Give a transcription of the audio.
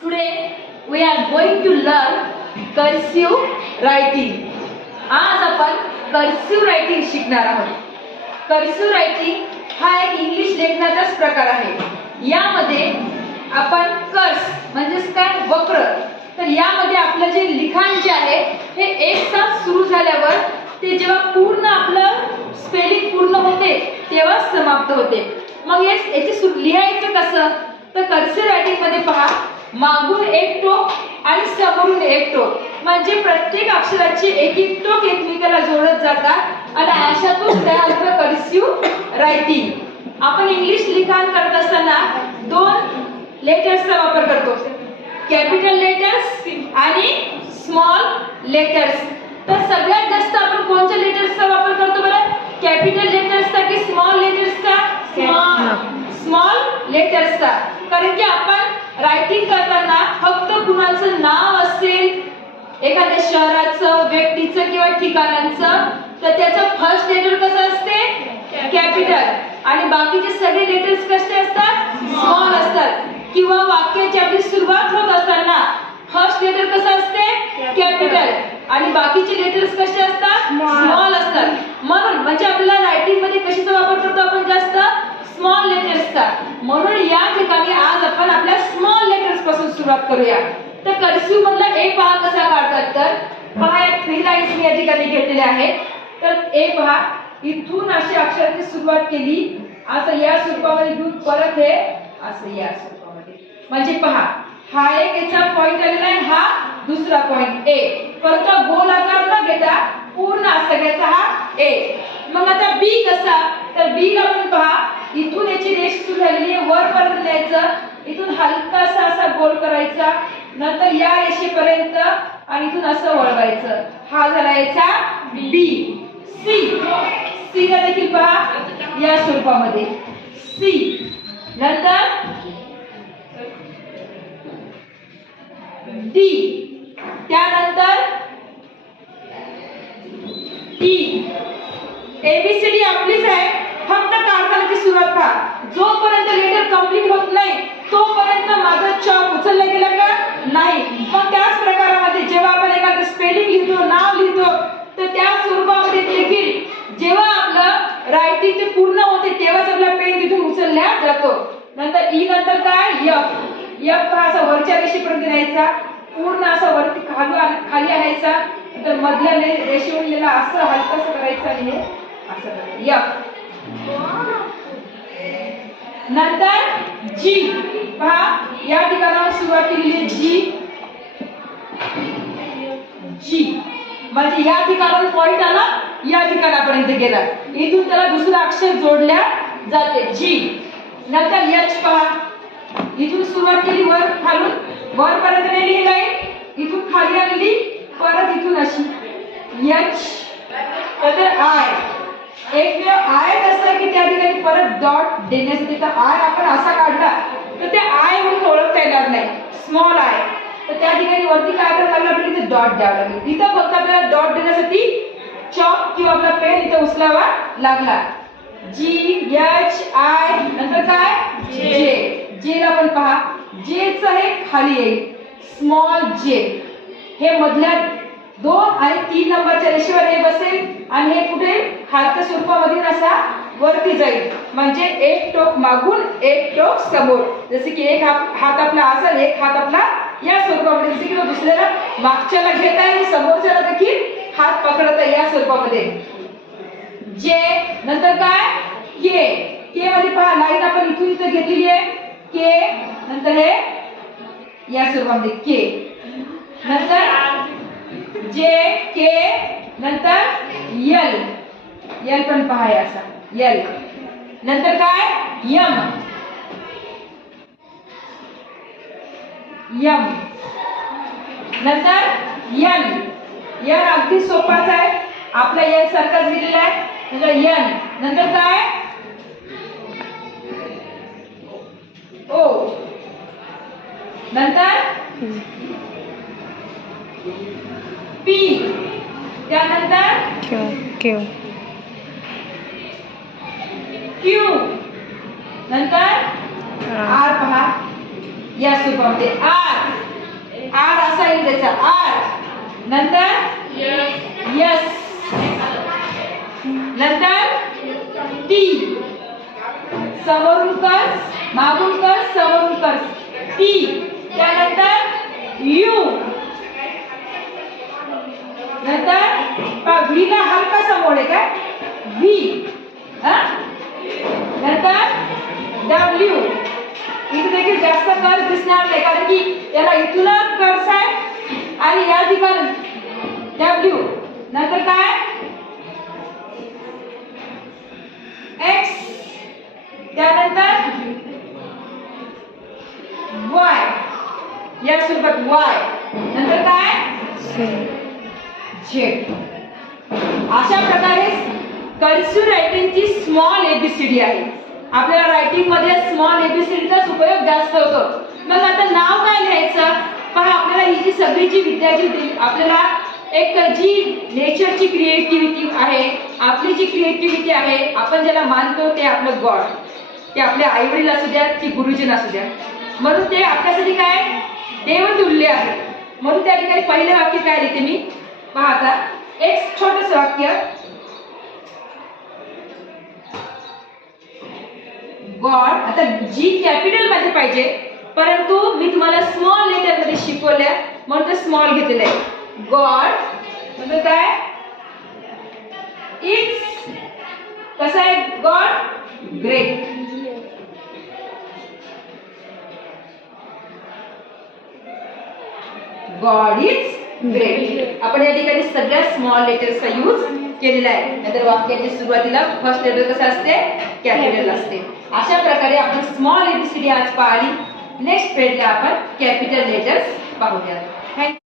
Today we are going to learn cursive writing. आज आपण cursive writing शिकणार आहोत. कर्सिव्ह रायटिंग हा एक इंग्लिश लेखनाचाच प्रकार आहे. यामध्ये आपण कर्स म्हणजेच काय वक्र, तर यामध्ये आपलं जे लिखाण जे आहे हे एक साथ सुरू झाल्यावर ते जेव्हा पूर्ण आपलं स्पेलिंग पूर्ण होते तेव्हा समाप्त होते. मग याचे लिहायचं कसं, तर कर्सिव्ह रायटिंग मध्ये पहा, मागून एक टोक आणि समोरून एक टोक, म्हणजे प्रत्येक अक्षराची एक एक टोक एकमेकाला जोडत जातात आणि अशातून तयार होतं कर्सिव्ह रायटिंग. आपण इंग्लिश लिखाण करत असताना दोन लेटर्सचा वापर करतो, कॅपिटल लेटर्स आणि स्मॉल लेटर्स. तर सगळ्यात जास्त आपण कोणत्या लेटर्सचा वापर करतो बरं, कॅपिटल लेटर्सचा की स्मॉल लेटर्सचा? स्मॉल लेटर्सचा. कारण की आपण रायटिंग करताना फक्त कुणाचं नाव असेल, एखाद्या शहराचं, व्यक्तीचं किंवा ठिकाणांचं, तर त्याचं फर्स्ट लेटर कसं असते? कॅपिटल, आणि बाकीचे सगळे लेटर्स कसे असतात? स्मॉल असतात. किंवा वाक्याची आपली सुरुवात होत असताना फर्स्ट लेटर कसं असते? कॅपिटल, आणि बाकीचे लेटर्स कसे असतात? स्मॉल असतात. म्हणून म्हणजे आपल्याला रायटिंग मध्ये कशाचा वापर करतो आपण जास्त? स्मॉल लेटर्सचा. म्हणून या ठिकाणी आज आपण आपल्या स्मॉल लेटर्स पासून सुरुवात करूया. तर कर्सिव्ह मधला ए पहा कसा काढतात. तर पहा, एक 3 लाईन्स मी या ठिकाणी घेतलेल्या आहेत. तर ए पहा, इथून अशी अक्षराची सुरुवात केली, असं या स्वरूपामध्ये घेऊन परत हे असं या स्वरूपामध्ये, म्हणजे पहा हा एक याचा पॉइंट आलेला आहे, हा दुसरा पॉइंट ए, परंतु गोल आकार न घेता पूर्ण असा घ्यायचा हा ए. मग आता बी कसा, तर बी ला पण पहा, इथून याची रेष सुरू झालेली आहे, वर पर्यंत न्यायचं, इथून हलकासा असा गोल करायचा, नंतर या रेषेपर्यंत आणि इथून असं वळवायचं. हा झाला याचा बी. सी, सी ला देखील पहा या स्वरूपामध्ये सी, नंतर डी, त्यानंतर ई. एबीसीडी आपलीच आहे, फक्त काढतानाची सुरुवात पहा, जोपर्यंत लेटर कंप्लीट होत नाही तोपर्यंत माझा चॉक उचलला गेला का नाही. मग त्याच प्रकारामध्ये जेव्हा आपण एखादं स्पेलिंग लिहितो, नाव लिहितो, तर त्या स्वरूपामध्ये देखील जेव्हा आपलं रायटिंग ते पूर्ण होते तेव्हाच आपला पेन तिथून उचलला जातो. नंतर ई, नंतर काय एफ. एफ हा असा वरच्या रेषेपर्यंत न्यायचा, पूर्ण असा वरती खाली आणायचा, नंतर मधल्या रेषेवरला असं हलकसं करायचं आणि हे असं करायचं एफ. नंतर जी, पहा या ठिकाणावर सुरुवात केलेली आहे जी. जी म्हणजे या ठिकाणावर पॉइंट आला, या ठिकाणापर्यंत गेला, इथून त्याला दुसरं अक्षर जोडल्या जाते जी. नंतर एच पहा, इथून सुरुवात केली वर खालून वरपर्यंत नेली लाईन, इथून खाली आणली, परत इथून अशी एच. नंतर आय, एक वेळ आय असं की त्या ठिकाणी परत डॉट देण्यासाठी, तर आय आपण असा काढला तर ते आय म्हणून ओळखता येणार नाही, स्मॉल आय, तर त्या ठिकाणी वरती काय करायला लागलं, आपल्याला इथे डॉट द्यावं लागेल. इथं फक्त आपल्याला डॉट देण्यासाठी चॉक किंवा आपला पेन इथं उचलावा लागला. जी एच आय, नंतर काय जे. जे ला पण पहा, जे च हे खाली येईल स्मॉल जे, हे मधल्या 2 आणि 3 नंबरच्या रेषेवर हे बसेल आणि हे कुठे खालच्या स्वरूपामध्ये असा वरती जाईल, म्हणजे एक टोक मागून एक टोक समोर. जसे की एक हात आपला असेल, एक हात आपला या स्वरूपामध्ये, जसे की तो दुसऱ्याला मागच्याला घेत आहे आणि समोरच्याला देखील हात पकडत आहे या स्वरूपामध्ये. जे, नंतर काय के. के मध्ये पहा लाईन आपण इथून इथे घेतलेली आहे के, नंतर हे या स्वरूपामध्ये के, नंतर जे के, नंतर यल. यल पण पहा असा यल, नंतर काय यम. यम, नंतर यन. यन अगदी सोपाच आहे, आपला यन सारखाच दिलेला आहे, नंतर यन, नंतर काय ओ, नंतर पी, त्यानंतर क्यू, क्यू, नंतर आर पहा या स्वरूपामध्ये आर, आर असा येईल त्याचा आर, नंतर यस, नंतर टी, समोरून कर्स, मागून कर्स, समोरून कर्स, टी, त्यानंतर यू, नंतर व्ही ला हलकासा मोड आहे काय, व्ही, नंतर डब्ल्यू, इथे देखील जास्त कर्स दिसणार नाही कारण की याला इथून कर्स आहे आणि या ठिकाणी डब्ल्यू, नंतर काय एक्स, त्यानंतर वाय, या स्वरूपात वाय, नंतर काय झेड. अशा प्रकारे कर्सिव्ह रायटिंगची स्मॉल एबीसीडी आहे. आपल्याला रायटिंग मध्ये स्मॉल एबीसीडीचाच उपयोग जास्त होतो. मग आता नाव काय लिहायचं पहा. आपल्याला ही जी सगळी जी विद्या जी आपल्याला एक जी नेचरची क्रिएटिव्हिटी आहे, आपली जी क्रिएटिव्हिटी आहे, आपण ज्याला मानतो ते आपलं गॉड, ते आपले आई वडील असू द्या की गुरुजन असू द्या, म्हणून ते आपल्यासाठी काय देवतुल्य आहे. म्हणून त्या ठिकाणी पहिलं वाक्य काय लिहिते मी पहा. आता एक छोटस वाक्य, गॉड. आता जी कॅपिटल मध्ये पाहिजे परंतु मी तुम्हाला स्मॉल लेटर मध्ये शिकवल्या म्हणून ते स्मॉल घेतलेलं आहे. गॉड म्हणजे काय इज, कसं आहे God great. God is great. आपण या ठिकाणी सगळ्या स्मॉल लेटर्सचा यूज केलेला आहे. नंतर वाक्याच्या सुरुवातीला फर्स्ट लेटर कसं असते कॅपिटल असते. अशा प्रकारे आपण स्मॉल एबीसीडी आज पाहिली. नेक्स्ट पेजला आपण कॅपिटल लेटर्स पाहूया. थँक्यू.